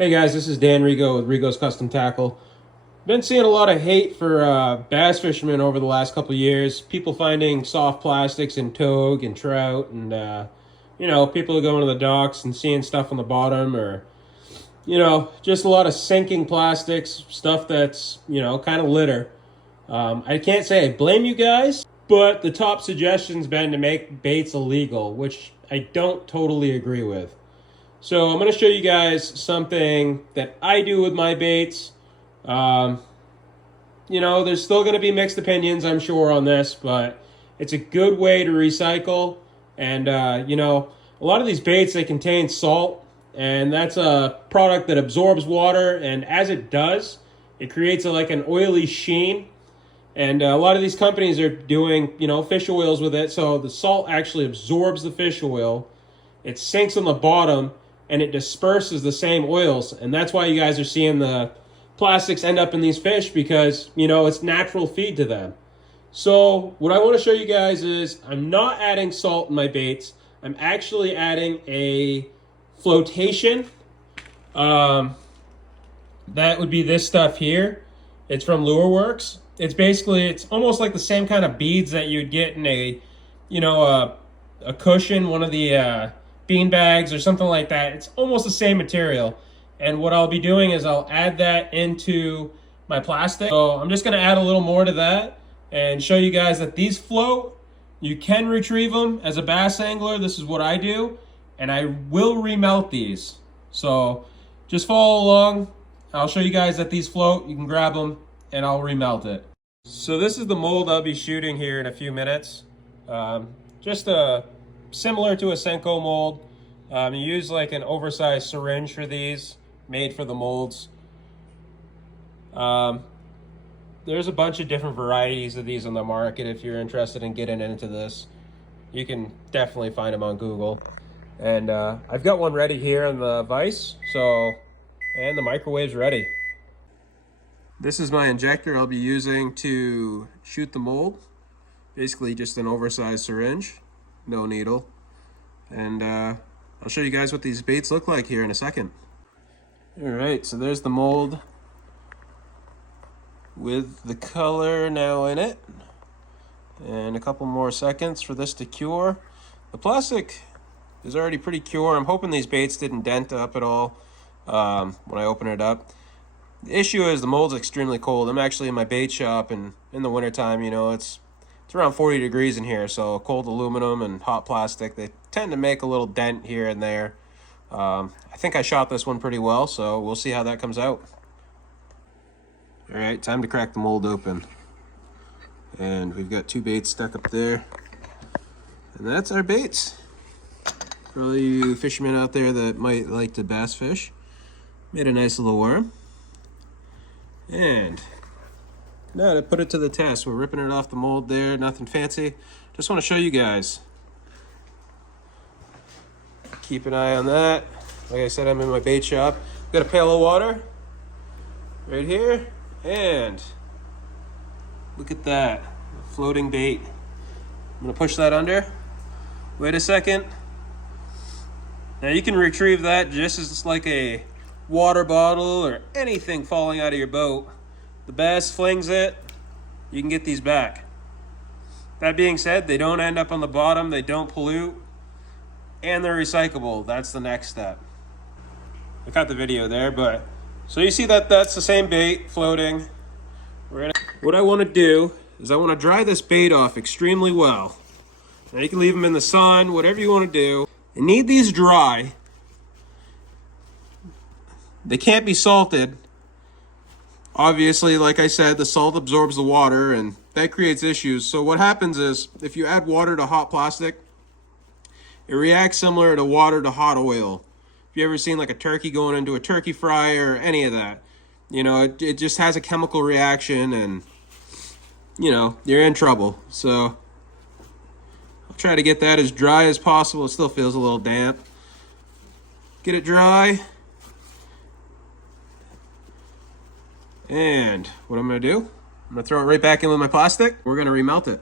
Hey guys, this is Dan Rigo with Rigo's Custom Tackle. Been seeing a lot of hate for bass fishermen over the last couple of years. People finding soft plastics in togue and trout, and people are going to the docks and seeing stuff on the bottom, or just a lot of sinking plastics, stuff that's kind of litter. I can't say I blame you guys, but the top suggestion's been to make baits illegal, which I don't totally agree with. So I'm going to show you guys something that I do with my baits. There's still going to be mixed opinions, I'm sure, on this, but it's a good way to recycle. And, a lot of these baits, they contain salt, and that's a product that absorbs water, and as it does, it creates like an oily sheen. And a lot of these companies are doing, fish oils with it, so the salt actually absorbs the fish oil. It sinks on the bottom, and it disperses the same oils, and that's why you guys are seeing the plastics end up in these fish, because it's natural feed to them. So what I want to show you guys is I'm not adding salt in my baits. I'm actually adding a flotation. That would be this stuff here. It's from LureWorks. It's almost like the same kind of beads that you'd get in a cushion, one of the bean bags or something like that. It's almost the same material. And what I'll be doing is I'll add that into my plastic. So I'm just going to add a little more to that and show you guys that these float. You can retrieve them as a bass angler. This is what I do, and I will remelt these. So just follow along. I'll show you guys that these float. You can grab them and I'll remelt it. So this is the mold I'll be shooting here in a few minutes. Just similar to a Senko mold. You use like an oversized syringe for these, made for the molds. There's a bunch of different varieties of these on the market. If you're interested in getting into this, you can definitely find them on Google. And I've got one ready here on the vise, and the microwave's ready. This is my injector I'll be using to shoot the mold. Basically just an oversized syringe, no needle. And I'll show you guys what these baits look like here in a second. All right, so there's the mold with the color now in it. And a couple more seconds for this to cure. The plastic is already pretty cured. I'm hoping these baits didn't dent up at all when I open it up. The issue is the mold's extremely cold. I'm actually in my bait shop, and in the wintertime, it's around 40 degrees in here, so cold aluminum and hot plastic, they tend to make a little dent here and there. I think I shot this one pretty well, so we'll see how that comes out. All right, time to crack the mold open. And we've got two baits stuck up there. And that's our baits. For all you fishermen out there that might like to bass fish, made a nice little worm. And now to put it to the test, we're ripping it off the mold there, nothing fancy. Just want to show you guys. Keep an eye on that. Like I said, I'm in my bait shop. Got a pail of water right here, and look at that, floating bait. I'm gonna push that under. Wait a second. Now you can retrieve that just as like a water bottle or anything falling out of your boat. The bass flings it, you can get these back. That being said, they don't end up on the bottom, they don't pollute, and they're recyclable. That's the next step. I cut the video there, but so you see that that's the same bait floating. What I want to do is I want to dry this bait off extremely well. Now you can leave them in the sun, whatever you want to do. You need these dry. They can't be salted. Obviously, like I said, the salt absorbs the water, and that creates issues. So what happens is, if you add water to hot plastic, it reacts similar to water to hot oil. If you ever seen like a turkey going into a turkey fryer or any of that, it just has a chemical reaction, and you're in trouble. So I'll try to get that as dry as possible. It still feels a little damp. Get it dry. And what I'm gonna do, I'm gonna throw it right back in with my plastic. We're gonna remelt it.